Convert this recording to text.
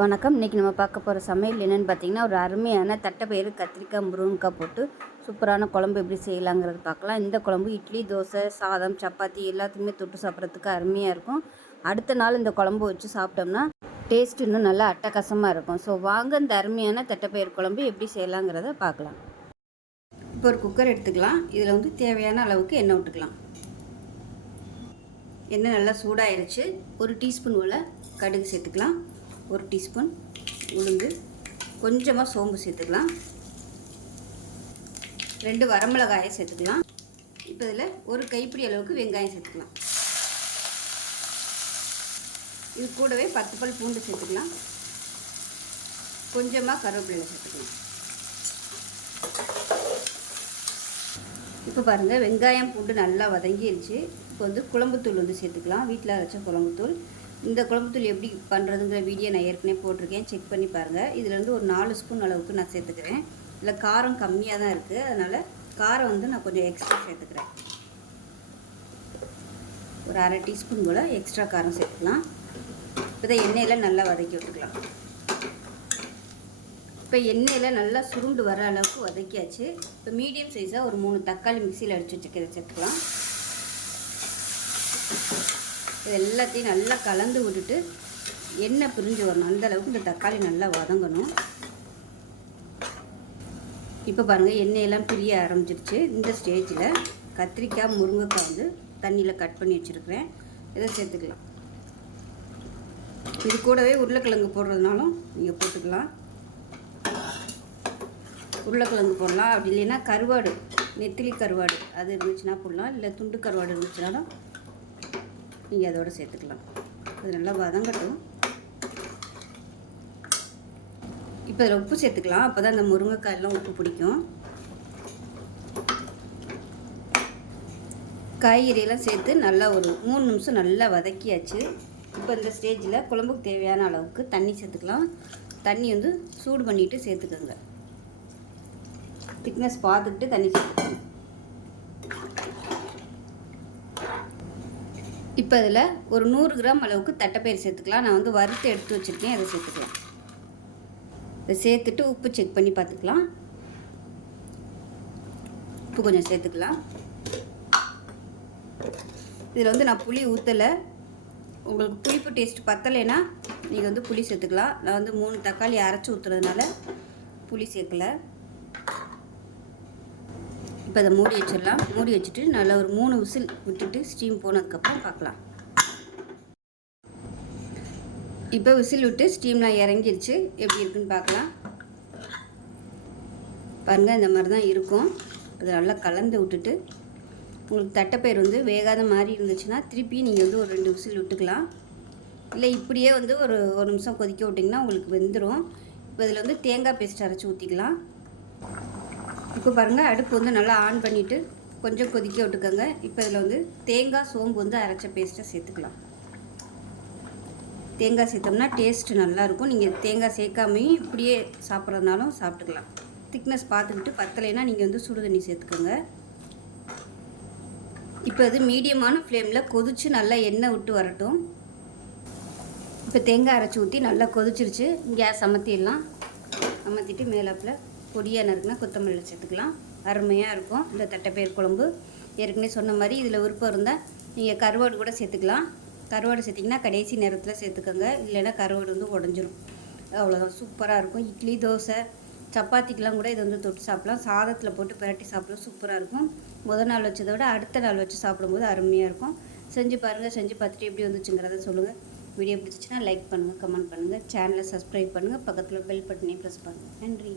வணக்கம். இன்றைக்கி நம்ம பார்க்க போகிற சமையல் என்னென்னு பார்த்தீங்கன்னா, ஒரு அருமையான தட்டைப்பயிறு கத்திரிக்காய் முருங்கைக்காய் போட்டு சூப்பரான குழம்பு எப்படி செய்யலாங்கிறது பார்க்கலாம். இந்த குழம்பு இட்லி, தோசை, சாதம், சப்பாத்தி எல்லாத்துக்குமே தொட்டு சாப்பிட்றதுக்கு அருமையாக இருக்கும். அடுத்த நாள் இந்த குழம்பு வச்சு சாப்பிட்டோம்னா டேஸ்ட் இன்னும் நல்லா அட்டகாசமாக இருக்கும். ஸோ வாங்க இந்த அருமையான தட்டைப்பயிறு குழம்பு எப்படி செய்யலாங்கிறத பார்க்கலாம். இப்போ ஒரு குக்கர் எடுத்துக்கலாம். இதில் வந்து தேவையான அளவுக்கு எண்ணெய் விட்டுக்கலாம். எண்ணெய் நல்லா சூடாயிருச்சு. ஒரு டீஸ்பூன் போல் கடுகு சேர்த்துக்கலாம். ஒரு டீஸ்பூன் உளுந்து, கொஞ்சமாக சோம்பு சேர்த்துக்கலாம். 2 வரமிளகாயை சேர்த்துக்கலாம். இப்போ இதில் ஒரு கைப்பிடி அளவுக்கு வெங்காயம் சேர்த்துக்கலாம். இது கூடவே 10 பல் பூண்டு சேர்த்துக்கலாம். கொஞ்சமாக கருவேப்பிலை சேர்த்துக்கலாம். இப்போ பாருங்கள், வெங்காயம் பூண்டு நல்லா வதங்கிருச்சு. இப்போ வந்து குழம்புத்தூள் வந்து சேர்த்துக்கலாம். வீட்டில் அரைச்ச குழம்புத்தூள். இந்த குழம்புத்தூள் எப்படி பண்ணுறதுங்கிற வீடியோ நான் ஏற்கனவே போட்டிருக்கேன், செக் பண்ணி பாருங்கள். இதில் வந்து ஒரு 4 ஸ்பூன் அளவுக்கு நான் சேர்த்துக்கிறேன். இதில் காரம் கம்மியாக தான் இருக்குது, அதனால் காரம் வந்து நான் கொஞ்சம் எக்ஸ்ட்ரா சேர்த்துக்கிறேன். ஒரு அரை டீஸ்பூன் போல் எக்ஸ்ட்ரா காரம் சேர்த்துக்கலாம். இப்போ தான் எண்ணெயில் நல்லா வதக்கி விட்டுக்கலாம். இப்போ எண்ணெயில் நல்லா சுருண்டு வர அளவுக்கு வதக்கியாச்சு. இப்போ மீடியம் சைஸாக ஒரு 3 தக்காளி மிக்சியில் அடித்து வச்சுக்கிறத சேர்த்துக்கலாம். இது எல்லாத்தையும் நல்லா கலந்து விட்டுட்டு எண்ணெய் பிரிஞ்சு வரணும், அந்தளவுக்கு இந்த தக்காளி நல்லா வதங்கணும். இப்போ பாருங்கள், எண்ணெயெல்லாம் பிரிய ஆரம்பிச்சிருச்சு. இந்த ஸ்டேஜில் கத்திரிக்காய் முருங்கைக்காய் வந்து தண்ணியில் கட் பண்ணி வச்சுருக்கிறேன், இதை சேர்த்துக்கலாம். இது கூடவே உருளைக்கிழங்கு போடுறதுனாலும் நீங்கள் போட்டுக்கலாம். உருளைக்கிழங்கு போடலாம், அப்படி இல்லைன்னா கருவாடு, நெத்திலி கருவாடு அது இருந்துச்சுன்னா போடலாம், இல்லை துண்டு கருவாடு இருந்துச்சுனாலும் நீங்கள் அதோடு சேர்த்துக்கலாம். அது நல்லா வதங்கட்டும். இப்போ இதில் உப்பு சேர்த்துக்கலாம். அப்போ தான் அந்த முருங்கைக்காயெல்லாம் உப்பு பிடிக்கும். காய்கறியெல்லாம் சேர்த்து நல்லா ஒரு 3 நிமிஷம் நல்லா வதக்கியாச்சு. இப்போ இந்த ஸ்டேஜில் குழம்புக்கு தேவையான அளவுக்கு தண்ணி சேர்த்துக்கலாம். தண்ணி வந்து சூடு பண்ணிவிட்டு சேர்த்துக்கோங்க. திக்னஸ் பார்த்துக்கிட்டு தண்ணி சேர்த்துக்கோங்க. இப்போ இதில் ஒரு 100 கிராம் அளவுக்கு தட்டைப்பயிறு சேர்த்துக்கலாம். நான் வந்து வறுத்து எடுத்து வச்சுருக்கேன், அதை சேர்த்துக்கலாம். இதை சேர்த்துட்டு உப்பு செக் பண்ணி பார்த்துக்கலாம். உப்பு கொஞ்சம் சேர்த்துக்கலாம். இதில் வந்து நான் புளி ஊற்றலை. உங்களுக்கு புளிப்பு டேஸ்ட் பத்தலைன்னா நீங்கள் வந்து புளி சேர்த்துக்கலாம். நான் வந்து 3 தக்காளி அரைச்சி ஊற்றுறதுனால புளி சேர்க்கலை. இப்போ அதை மூடி வச்சிடலாம். மூடி வச்சுட்டு நல்லா ஒரு 3 விசில் விட்டுட்டு ஸ்டீம் போனதுக்கப்புறம் பார்க்கலாம். இப்போ விசில் விட்டு ஸ்டீம்லாம் இறங்கிருச்சு. எப்படி இருக்குன்னு பார்க்கலாம். பாருங்கள், இந்த மாதிரி தான் இருக்கும். அதை நல்லா கலந்து விட்டுட்டு உங்களுக்கு தட்டைப்பயிறு வந்து வேகாத மாதிரி இருந்துச்சுன்னா திருப்பி நீங்கள் வந்து ஒரு 2 விசில் விட்டுக்கலாம். இல்லை இப்படியே வந்து ஒரு நிமிஷம் கொதிக்க விட்டிங்கன்னா உங்களுக்கு வெந்துடும். இப்போ இதில் வந்து தேங்காய் பேஸ்ட் அரைச்சி ஊற்றிக்கலாம். இப்போ பாருங்கள், அடுப்பு வந்து நல்லா ஆன் பண்ணிவிட்டு கொஞ்சம் கொதிக்க விட்டுக்கோங்க. இப்போ இதில் வந்து தேங்காய் சோம்பு வந்து அரைச்ச பேஸ்ட்டை சேர்த்துக்கலாம். தேங்காய் சேர்த்தோம்னா டேஸ்ட்டு நல்லாயிருக்கும். நீங்கள் தேங்காய் சேர்க்காமையும் இப்படியே சாப்பிட்றதுனாலும் சாப்பிட்டுக்கலாம். திக்னஸ் பார்த்துக்கிட்டு பத்தலைன்னா நீங்கள் வந்து சுடு தண்ணி சேர்த்துக்கோங்க. இப்போ இது மீடியமான ஃப்ளேமில் கொதித்து நல்லா எண்ணெய் விட்டு வரட்டும். இப்போ தேங்காய் அரைச்சி ஊற்றி நல்லா கொதிச்சிருச்சு. கேஸ் அமர்த்திடலாம். அமர்த்திட்டு மேலாப்பில் பொடியாக நறுக்குனா கொத்தமல்லி சேர்த்துக்கலாம். அருமையாக இருக்கும் இந்த தட்டைப்பயிறு குழம்பு. ஏற்கனவே சொன்ன மாதிரி இதில் விருப்பம் இருந்தால் நீங்கள் கருவாடு கூட சேர்த்துக்கலாம். கருவாடு சேர்த்திங்கன்னா கடைசி நேரத்தில் சேர்த்துக்கோங்க, இல்லைன்னா கருவாடு வந்து உடஞ்சிரும். அவ்வளோதான், சூப்பராக இருக்கும். இட்லி, தோசை, சப்பாத்திக்கெலாம் கூட இதை வந்து தொட்டு சாப்பிட்லாம். சாதத்தில் போட்டு பிரட்டி சாப்பிட சூப்பராக இருக்கும். முதல் நாள் வச்சதை விட அடுத்த நாள் வச்சு சாப்பிடும்போது அருமையாக இருக்கும். செஞ்சு பாருங்கள். செஞ்சு பார்த்துட்டு எப்படி வந்துச்சுங்கிறத சொல்லுங்கள். வீடியோ பிடிச்சிச்சின்னா லைக் பண்ணுங்கள், கமெண்ட் பண்ணுங்கள், சேனலை சப்ஸ்கிரைப் பண்ணுங்கள், பக்கத்தில் பெல் பட்டனையும் ப்ரெஸ் பண்ணுங்கள். நன்றி.